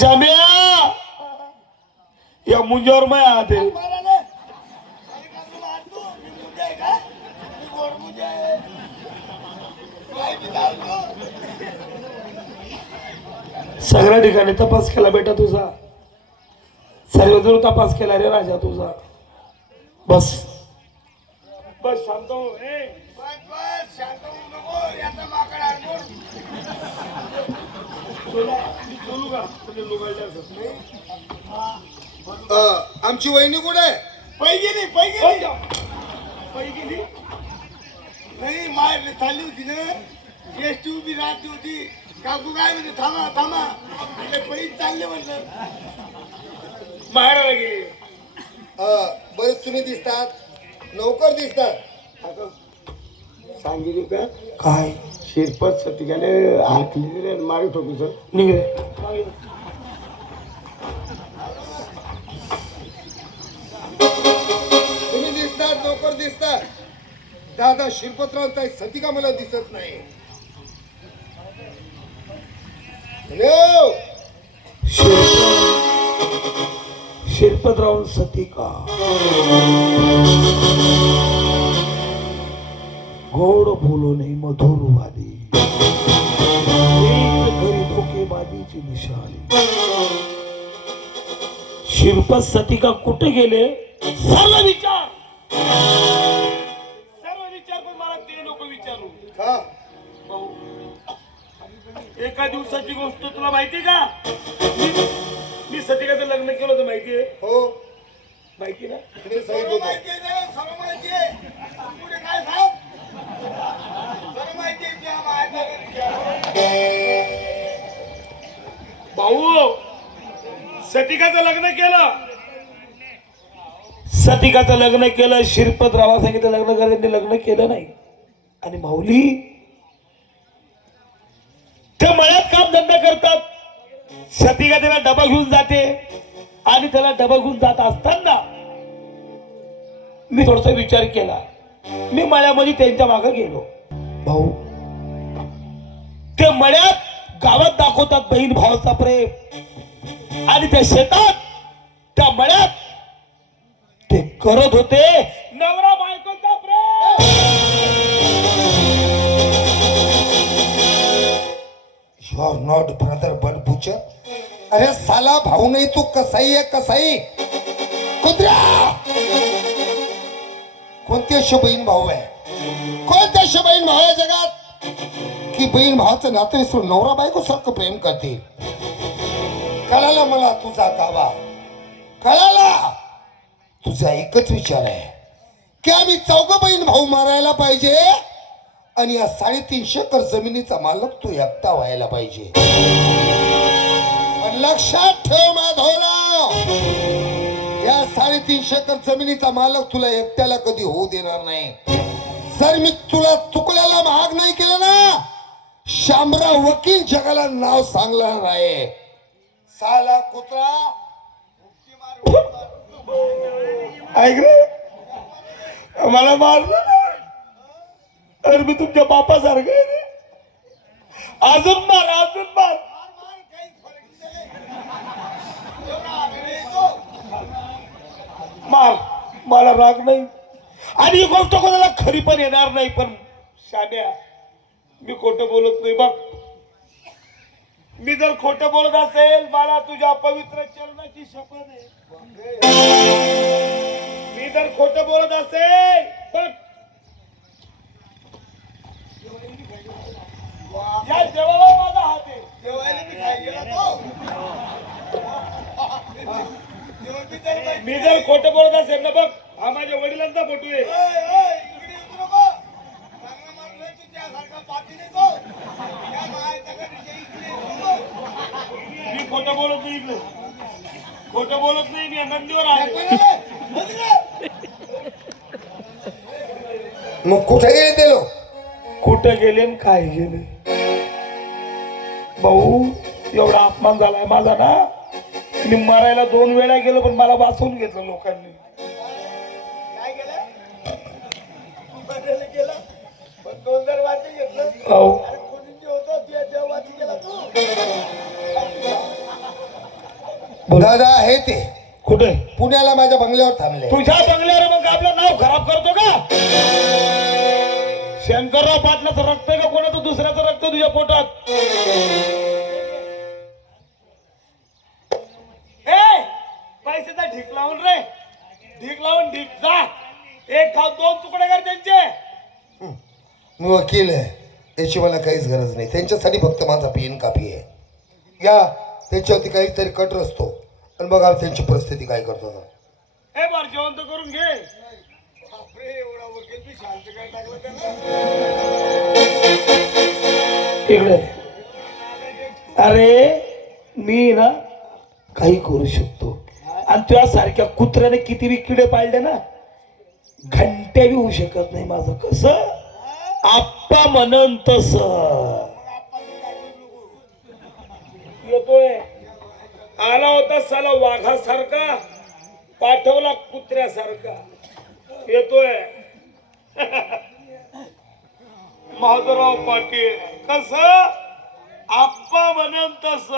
शाम्या या मुंजावर मैं आते सगळ्या ठिकाणी तपास केला बेटा तुझा, सर्वदूर तपास केला रे राजा तुझा. बस बस शांत हो. बस शांत होऊ नको. याचा माकड आणून बोलू का तुझे लोकांच्या आमची वहिनी कुठे आहे? पै गेली नाही माहेर चालली होती ना. एसटी उभी राहती होती. काकू काय म्हणजे थांबा थांबा पै चालले म्हणलं माहेराला गेली. बरेच तुम्ही दिसतात, नौकर दिसतात. सांगितलं का काय शिरपत सतिकाने हाकली मागे ठोकी सर निघे. तुम्ही दिसतात, नौकर दिसतात. दादा शिरपतराव ताई सतिका मला दिसत नाही. शिरपतराव सतिका गोड बोलो नाही मधुर वादी घरी धोकेबाजीची निशाणी. शिरपत सतिका कुठे गेले? सर्व विचार पण मला ते नको विचारू. का भाऊ एका दिवसाची गोष्ट तुला माहिती का? मी सतिकाचं लग्न केलं होतं माहितीये? हो माहिती ना? सर्व माहिती आहे. पुढे काय सांग? भाऊ सतिकाचं लग्न केलं. शिरपतरावा सांगितलं लग्न करायचं, लग्न केलं नाही. आणि माऊली ते मळ्यात काम धंदा करतात. सतिका त्याला डबा घेऊन जाते आणि त्याला डबा घेऊन जात असताना मी थोडासा विचार केला. मी मळ्यामध्ये त्यांच्या मागे गेलो. भाऊ ते मळ्यात गावात दाखवतात बहीण भावाचा प्रेम आणि त्या शेतात त्या मळ्यात ते करत होते नवरा बायकोचा प्रेम. You are not brother but butcher. अरे साला भाऊ नाही तू कसाई आहे कसाई. कुत्र्या कोणती अशी बहीण भाऊ आहे? कोणती अशी बहीण भाऊ आहे जगात की बहीण भावाचं नातं विसरून नवरा बायको सारखं प्रेम करते? कळाला मला तुझा काबा, कळाला. तुझा एकच विचार आहे की आम्ही चौघ बहीण भाऊ मारायला पाहिजे आणि या 350 एकर जमिनीचा मालक तू एकटा व्हायला पाहिजे. पण लक्षात ठेव माधवराव, या 350 एकर जमिनीचा मालक तुला एकट्याला कधी होऊ देणार नाही. जर मी तुला चुकल्याला महाग नाही केलं ना, शामराव वकील जगाला नाव सांगणार आहे. साला कुत्रा ऐक रे मला मारलं तर मी तुमच्या बापासारखं आहे रे. अजून मार मार. मला राग नाही आणि ही गोष्ट कोणाला खरी पण येणार नाही. पण शाम्या मी खोटं बोलत नाही बघ. मी जर खोटं बोलत असेल मला तुझ्या पवित्र चरणाची शपथ आहे. मी जर खोटं बोलत असेल बघ या जेवायला माझा हात आहे. मी जर खोटं बोलत असेल ना बघ हा माझ्या वडिलांचा फोटो आहे. मी खोटं बोलत नाही इकडे. खोटं बोलत नाही. मी नंदीवर आहे. मग कुठे गेले ते लोक? कुठं गेले आणि काय गेले? भाऊ एवढा अपमान झालाय माझा ना. मी मरायला 2 वेळा गेलो पण मला वाचवून घेतलं लोकांनी. काय केलं? गेला पण 2 दरवाजे घेतलं. बोल. दादा हे ते कुठे पुण्याला माझ्या बंगल्यावर थांबले. तुझ्या बंगल्यावर मग आपलं नाव खराब करतो का? शंकरराव पाटलाचं रक्त आहे का कोणाचं दुसऱ्याचं रक्त तुझ्या पोटात? पैसेचा ढीक लावून रे, ढीक लावून ढीक जा. एक खाऊ दोन तुकडे कर त्यांचे. मी वकील आहे, त्याची मला काहीच गरज नाही. त्यांच्यासाठी फक्त माझा पेन कापी आहे. या त्याच्यावरती काहीतरी कट रचतो आणि बघा त्यांची परिस्थिती काय करतो. हे बार जेवण तर करून घे. एवढा वकील बी शांत काय टाकलं इकडे. अरे मी ना काही करू शकतो आणि तुझ्यासारख्या कुत्र्याने किती बी किडे पाळले ना, घंटे बी होऊ शकत नाही माझं. कसं आप्पा म्हणन तस येतोय. आला होता साला वाघासारखा, पाठवला कुत्र्यासारखा. येतोय माधवराव पाटील. कसं आप्पा म्हणन तस.